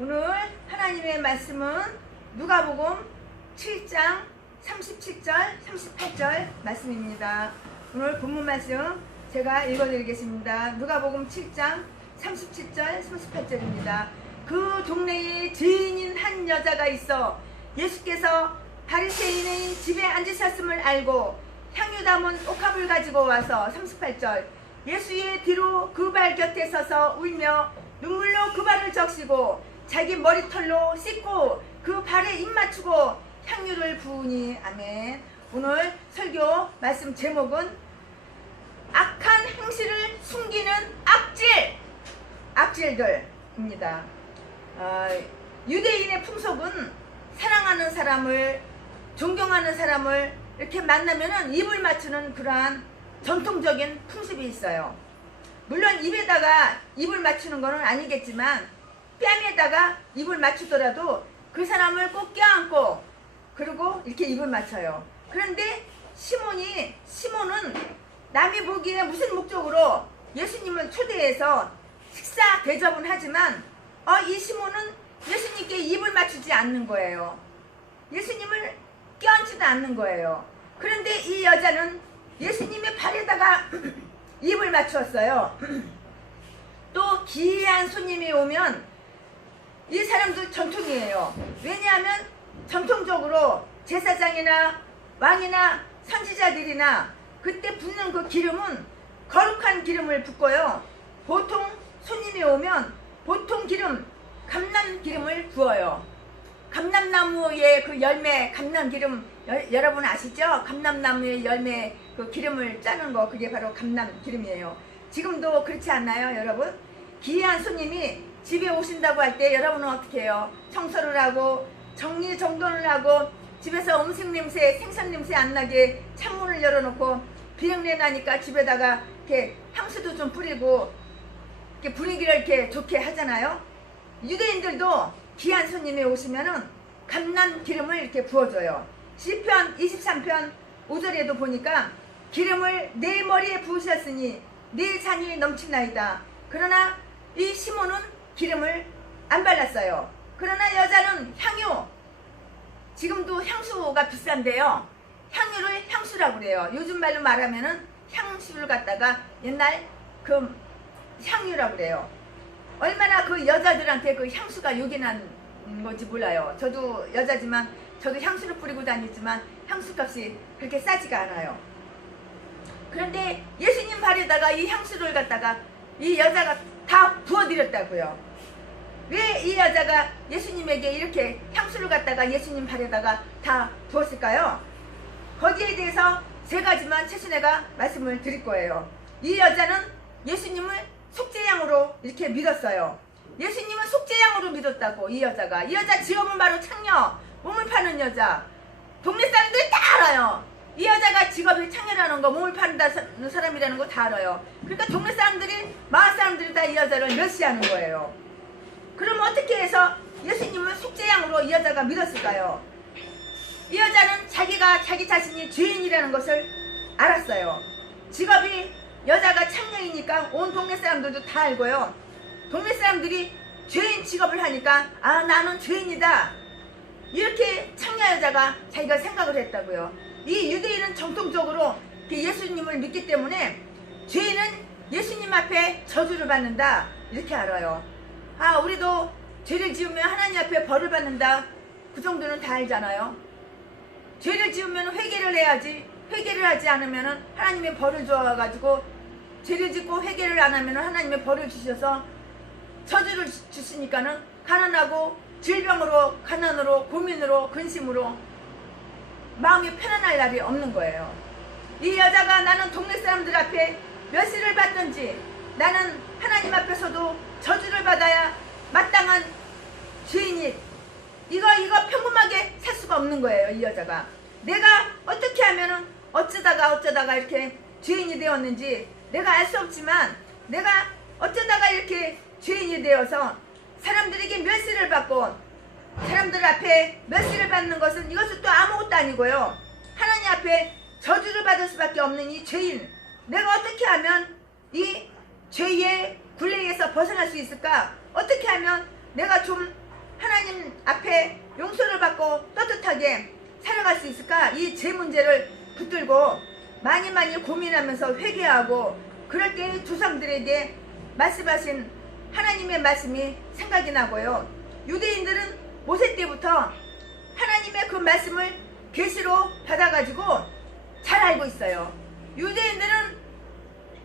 오늘 하나님의 말씀은 누가복음 7장 37절 38절 말씀입니다. 오늘 본문 말씀 제가 읽어드리겠습니다. 누가복음 7장 37절 38절입니다. 그 동네에 죄인인 한 여자가 있어 예수께서 바리새인의 집에 앉으셨음을 알고 향유 담은 옥합을 가지고 와서 38절 예수의 뒤로 그 발 곁에 서서 울며 눈물로 그 발을 적시고 자기 머리털로 씻고 그 발에 입 맞추고 향유를 부으니. 아멘. 오늘 설교 말씀 제목은 악한 행실을 숨기는 악질들입니다. 유대인의 풍속은 사랑하는 사람을, 존경하는 사람을 이렇게 만나면은 입을 맞추는 그러한 전통적인 풍습이 있어요. 물론 입에다가 입을 맞추는 거는 아니겠지만 뺨에다가 입을 맞추더라도 그 사람을 꼭 껴안고 그리고 이렇게 입을 맞춰요. 그런데 시몬은 남이 보기에 무슨 목적으로 예수님을 초대해서 식사 대접은 하지만 이 시몬은 예수님께 입을 맞추지 않는 거예요. 예수님을 껴안지도 않는 거예요. 그런데 이 여자는 예수님의 발에다가 입을 맞추었어요. 또 기이한 손님이 오면 이 사람들 전통이에요. 왜냐하면 전통적으로 제사장이나 왕이나 선지자들이나 그때 붓는 그 기름은 거룩한 기름을 붓고요. 보통 손님이 오면 보통 기름, 감람기름을 부어요. 감람나무의 그 열매, 감람기름, 여러분 아시죠? 감람나무의 열매 그 기름을 짜는 거, 그게 바로 감람기름이에요. 지금도 그렇지 않나요, 여러분? 기이한 손님이 집에 오신다고 할 때 여러분은 어떻게 해요? 청소를 하고 정리정돈을 하고 집에서 음식 냄새, 생선 냄새 안 나게 창문을 열어놓고 비린내 나니까 집에다가 이렇게 향수도 좀 뿌리고 이렇게 분위기를 이렇게 좋게 하잖아요. 유대인들도 귀한 손님이 오시면은 감람 기름을 이렇게 부어줘요. 시편 23편 5절에도 보니까 기름을 내 머리에 부으셨으니 내 잔이 넘치나이다. 그러나 이 시몬은 기름을 안 발랐어요. 그러나 여자는 향유, 지금도 향수가 비싼데요, 향유를 향수라고 그래요. 요즘 말로 말하면은 향수를 갖다가 옛날 그 향유라고 그래요. 얼마나 그 여자들한테 그 향수가 요긴한 건지 몰라요. 저도 여자지만 저도 향수를 뿌리고 다니지만 향수값이 그렇게 싸지가 않아요. 그런데 예수님 발에다가 이 향수를 갖다가 이 여자가 다 부어드렸다고요. 왜 이 여자가 예수님에게 이렇게 향수를 갖다가 예수님 발에다가 다 부었을까요? 거기에 대해서 세 가지만 최순애가 말씀을 드릴 거예요. 이 여자는 예수님을 속죄양으로 이렇게 믿었어요. 예수님은 속죄양으로 믿었다고. 이 여자 직업은 바로 창녀, 몸을 파는 여자. 동네 사람들이 다 알아요. 이 여자가 직업이 창녀라는 거, 몸을 파는 사람이라는 거 다 알아요. 그러니까 동네 사람들이, 마을 사람들이 다 이 여자를 멸시하는 거예요. 그럼 어떻게 해서 예수님을 속죄양으로 이 여자가 믿었을까요? 이 여자는 자기가 자기 자신이 죄인이라는 것을 알았어요. 직업이 여자가 창녀이니까 온 동네 사람들도 다 알고요. 동네 사람들이 죄인 직업을 하니까 나는 죄인이다, 이렇게 창녀 여자가 자기가 생각을 했다고요. 이 유대인은 정통적으로 예수님을 믿기 때문에 죄인은 예수님 앞에 저주를 받는다, 이렇게 알아요. 우리도 죄를 지으면 하나님 앞에 벌을 받는다, 그 정도는 다 알잖아요. 죄를 지으면 회개를 해야지, 회개를 하지 않으면 하나님의 벌을 주어가지고, 죄를 짓고 회개를 안 하면 하나님의 벌을 주셔서 저주를 주시니까는 가난하고 질병으로, 가난으로, 고민으로, 근심으로 마음이 편안할 날이 없는 거예요. 이 여자가 나는 동네 사람들 앞에 멸시를 받든지 나는 하나님 앞에서도 저주를 받아야 마땅한 죄인이, 이거 평범하게 살 수가 없는 거예요. 이 여자가 내가 어떻게 하면은 어쩌다가 이렇게 죄인이 되었는지 내가 알 수 없지만, 내가 어쩌다가 이렇게 죄인이 되어서 사람들에게 멸시를 받고 사람들 앞에 멸시를 받는 것은 이것은 또 아무것도 아니고요. 하나님 앞에 저주를 받을 수밖에 없는 이 죄인, 내가 어떻게 하면 이 죄의 굴레에서 벗어날 수 있을까? 어떻게 하면 내가 좀 하나님 앞에 용서를 받고 떳떳하게 살아갈 수 있을까? 이 죄 문제를 붙들고 많이 고민하면서 회개하고 그럴 때 조상들에게 말씀하신 하나님의 말씀이 생각이 나고요. 유대인들은 모세 때부터 하나님의 그 말씀을 계시로 받아가지고 잘 알고 있어요. 유대인들은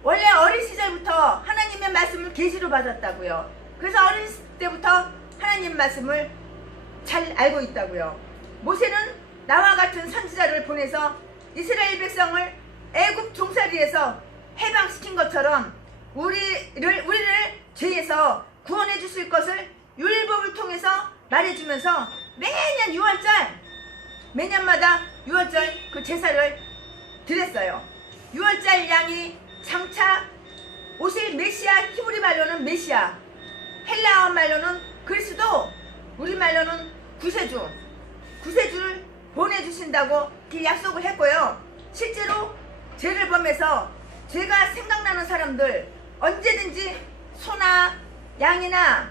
원래 어린 시절부터 하나님의 말씀을 계시로 받았다고요. 그래서 어린 때부터 하나님 말씀을 잘 알고 있다고요. 모세는 나와 같은 선지자를 보내서 이스라엘 백성을 애굽 종살이에서 해방시킨 것처럼 우리를 죄에서 구원해 주실 것을 율법을 통해서 말해주면서 매년마다 6월절 그 제사를 드렸어요. 6월절 양이 장차 오실 메시아, 히브리 말로는 메시아, 헬라어 말로는 그리스도, 우리 말로는 구세주를 보내주신다고 이렇게 약속을 했고요. 실제로 죄를 범해서 죄가 생각나는 사람들 언제든지 소나 양이나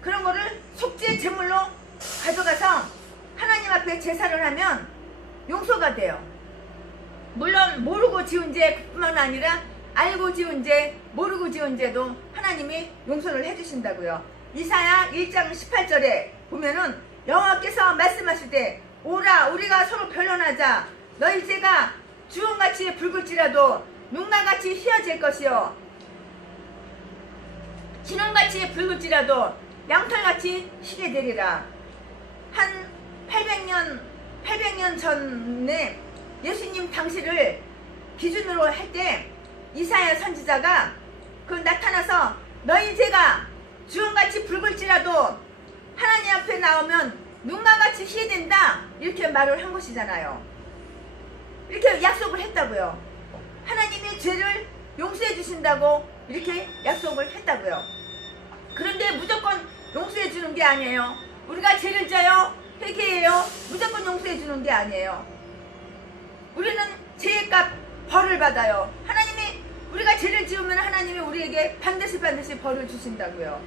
그런 거를 속죄 제물로 가져가서 하나님 앞에 제사를 하면 용서가 돼요. 물론 모르고 지은 죄뿐만 아니라 알고 지은 죄, 모르고 지은 죄도 하나님이 용서를 해주신다고요. 이사야 1장 18절에 보면은 여호와께서 말씀하실 때 오라 우리가 서로 변론하자. 너희 죄가 주홍같이 붉을지라도 눈가같이 희어질 것이요 진홍같이 붉을지라도 양털같이 희게 되리라. 한 800년 전에 예수님 당시를 기준으로 할 때 이사야 선지자가 그 나타나서 너희 죄가 주홍같이 붉을지라도 하나님 앞에 나오면 눈가같이 희된다 이렇게 말을 한 것이잖아요. 이렇게 약속을 했다고요. 하나님이 죄를 용서해 주신다고 이렇게 약속을 했다고요. 그런데 무조건 용서해 주는 게 아니에요. 우리가 죄를 져요, 회개해요, 무조건 용서해 주는 게 아니에요. 우리는 죄값 벌을 받아요. 하나님이 우리가 죄를 지으면 하나님이 우리에게 반드시 벌을 주신다고요.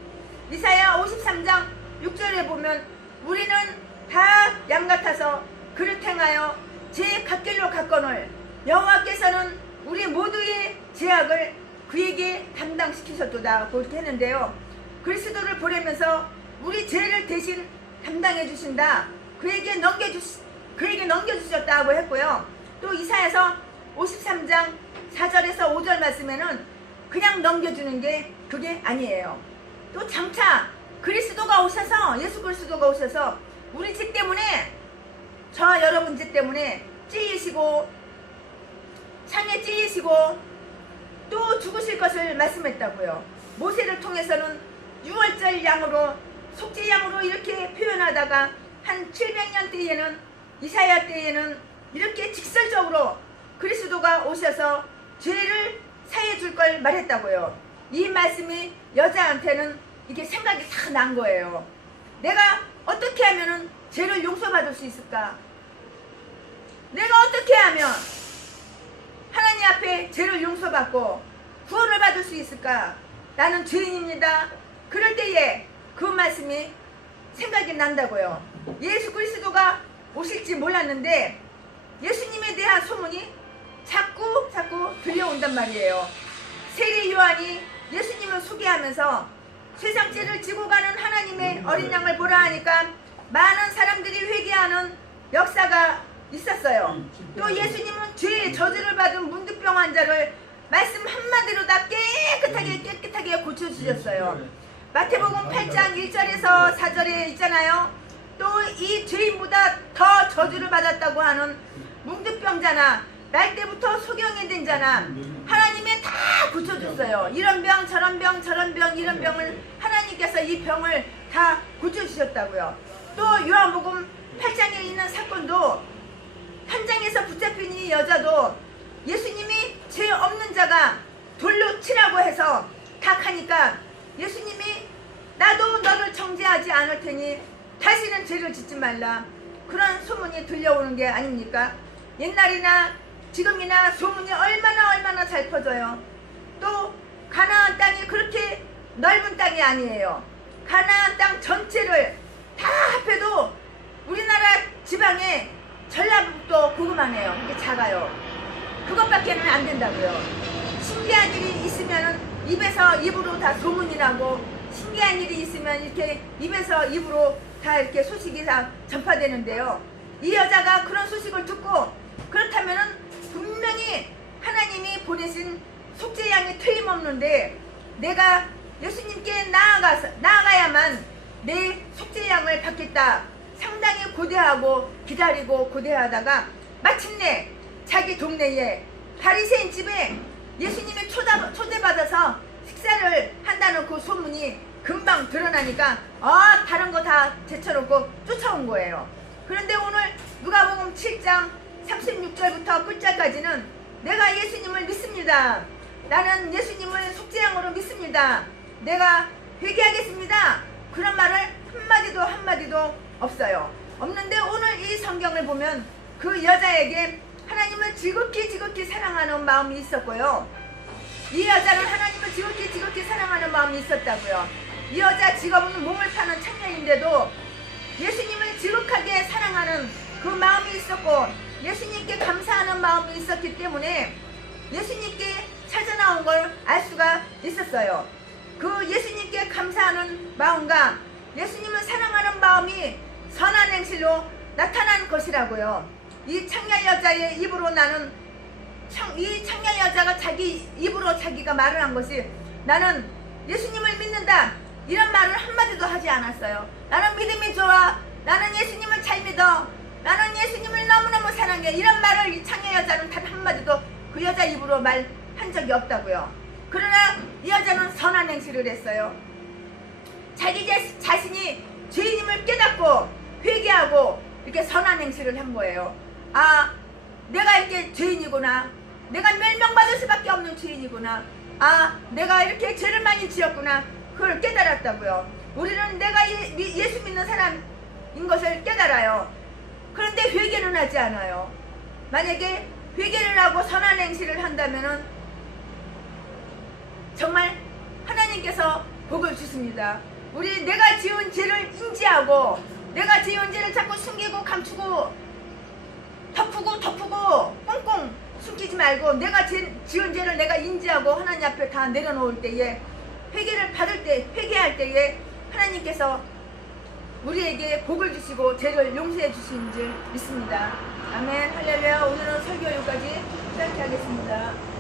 이사야 53장 6절에 보면 우리는 다 양 같아서 그릇 행하여 제 갓길로 갔거늘 여호와께서는 우리 모두의 죄악을 그에게 담당시키셨도다 그렇게 했는데요. 그리스도를 보내면서 우리 죄를 대신 담당해 주신다. 그에게 넘겨주셨다고 했고요. 또 이사야서 53장 4절에서 5절 말씀에는 그냥 넘겨주는 게 그게 아니에요. 또 장차 그리스도가 오셔서 예수 그리스도가 오셔서 우리 죄 때문에 저와 여러분 죄 때문에 찌이시고 창에 찌이시고 또 죽으실 것을 말씀했다고요. 모세를 통해서는 6월절 양으로 속죄 양으로 이렇게 표현하다가 한 700년 때에는 이사야 때에는 이렇게 직설적으로 그리스도가 오셔서 죄를 사해 줄 걸 말했다고요. 이 말씀이 여자한테는 이게 생각이 다 난 거예요. 내가 어떻게 하면은 죄를 용서받을 수 있을까? 내가 어떻게 하면 하나님 앞에 죄를 용서받고 구원을 받을 수 있을까? 나는 죄인입니다. 그럴 때에 그 말씀이 생각이 난다고요. 예수 그리스도가 오실지 몰랐는데 예수님에 대한 소문이 자꾸 들려온단 말이에요. 세례 요한이 예수님을 소개하면서 세상 죄를 지고 가는 하나님의 어린 양을 보라 하니까 많은 사람들이 회개하는 역사가 있었어요. 또 예수님은 죄의 저주를 받은 문득병 환자를 말씀 한마디로 다 깨끗하게 고쳐주셨어요. 마태복음 8장 1절에서 4절에 있잖아요. 또 이 죄인보다 더 저주를 받았다고 하는 문득병자나 날 때부터 소경이 된 자나 하나님이 다 고쳐줬어요. 이런 병 저런 병 이런 병을 하나님께서 이 병을 다 고쳐주셨다고요. 또 요한복음 8장에 있는 사건도 현장에서 붙잡힌 이 여자도 예수님이 죄 없는 자가 돌로 치라고 해서 탁하니까 예수님이 나도 너를 정죄하지 않을 테니 다시는 죄를 짓지 말라 그런 소문이 들려오는 게 아닙니까? 옛날이나 지금이나 소문이 얼마나 잘 퍼져요. 또 가나안 땅이 그렇게 넓은 땅이 아니에요. 가나안 땅 전체를 다 합해도 우리나라 지방에 전라북도 그것만 해요. 그게 작아요. 그것밖에는 안 된다고요. 신기한 일이 있으면은 입에서 입으로 다 소문이 나고, 신기한 일이 있으면 이렇게 입에서 입으로 다 이렇게 소식이 다 전파되는데요. 이 여자가 그런 소식을 듣고, 그렇다면은 분명히 하나님이 보내신 속죄양이 틀림없는데, 내가 예수님께 나아가야만 내 속죄양을 받겠다 상당히 고대하고 기다리고 고대하다가 마침내 자기 동네에 바리새인 집에 예수님이 초대받아서 식사를 한다는 그 소문이 금방 드러나니까 다른 거 다 제쳐놓고 쫓아온 거예요. 그런데 오늘 누가복음 7장 36절부터 끝자까지는 내가 예수님을 믿습니다. 나는 예수님을 속죄양으로 믿습니다. 내가 회개하겠습니다. 그런 말을 한마디도 없어요. 없는데 오늘 이 성경을 보면 그 여자에게 하나님을 지극히 사랑하는 마음이 있었고요. 이 여자는 하나님을 지극히 사랑하는 마음이 있었다고요. 이 여자 직업은 몸을 파는 청년인데도 예수님을 지극하게 사랑하는 그 마음이 있었고, 예수님께 감사하는 마음이 있었기 때문에 예수님께 찾아나온 걸 알 수가 있었어요. 그 예수님께 감사하는 마음과 예수님을 사랑하는 마음이 선한 행실로 나타난 것이라고요. 이 청년 여자의 입으로 이 청년 여자가 자기 입으로 자기가 말을 한 것이, 나는 예수님을 믿는다, 이런 말을 한마디도 하지 않았어요. 나는 믿음이 좋아, 나는 예수님을 잘 믿어, 나는 예수님을 너무너무 사랑해, 이런 말을 이 청년 여자는 단 한마디도 그 여자 입으로 말한 적이 없다고요. 그러나 이 여자는 선한 행실을 했어요. 자기 자신이 죄인임을 깨닫고 회개하고 이렇게 선한 행실을 한 거예요. 내가 이렇게 죄인이구나, 내가 멸명받을 수밖에 없는 죄인이구나, 내가 이렇게 죄를 많이 지었구나, 그걸 깨달았다고요. 우리는 내가 예수 믿는 사람인 것을 깨달아요. 그런데 회개는 하지 않아요. 만약에 회개를 하고 선한 행실을 한다면은 정말 하나님께서 복을 주십니다. 내가 지은 죄를 인지하고, 내가 지은 죄를 자꾸 숨기고 감추고 덮고 꽁꽁 숨기지 말고, 내가 지은 죄를 내가 인지하고 하나님 앞에 다 내려놓을 때에, 회개할 때에 하나님께서 우리에게 복을 주시고 죄를 용서해 주시는 줄 믿습니다. 아멘. 할렐루야. 오늘은 설교 여기까지 시작하겠습니다.